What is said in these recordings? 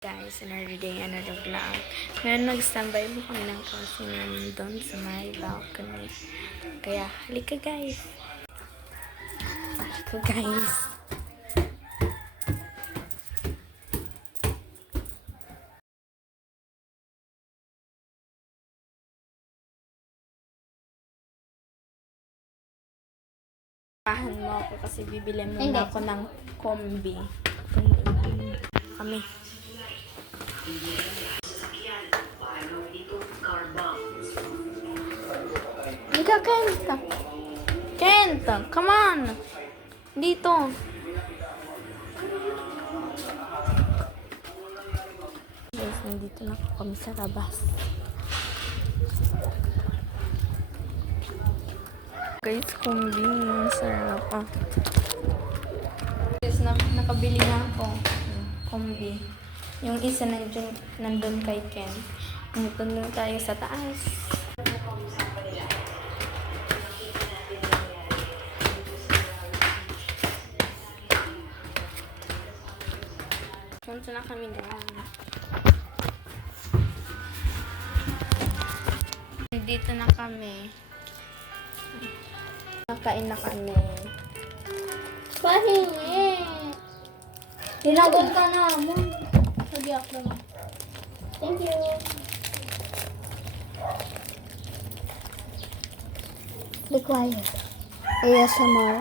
Guys, another day, another vlog. Ngayon nag-standby po kami ng coffee namin doon sa may balcony. Kaya, halika guys. Halika guys. Pahan mo ako kasi bibili muna ako ng kombi. Kami. Halika Kenta. Kenta, come on. Dito. Guys, nandito na kami sa labas. Guys, kombi. Sarap. Guys, nakabili na ako. Kombi. Yung isa nandun kay Ken. Nandun tayo sa taas. Punta na kami doon. Dito na kami. Nakain na kami. Pahingi. Tinagon ka na mo. Sabi ako na. Thank you. Be quiet. ASMR.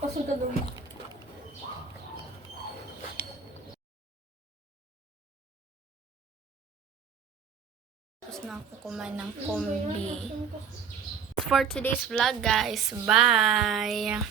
Kasi ka doon. Tapos na ako kumain ng kombi. For today's vlog guys. Bye!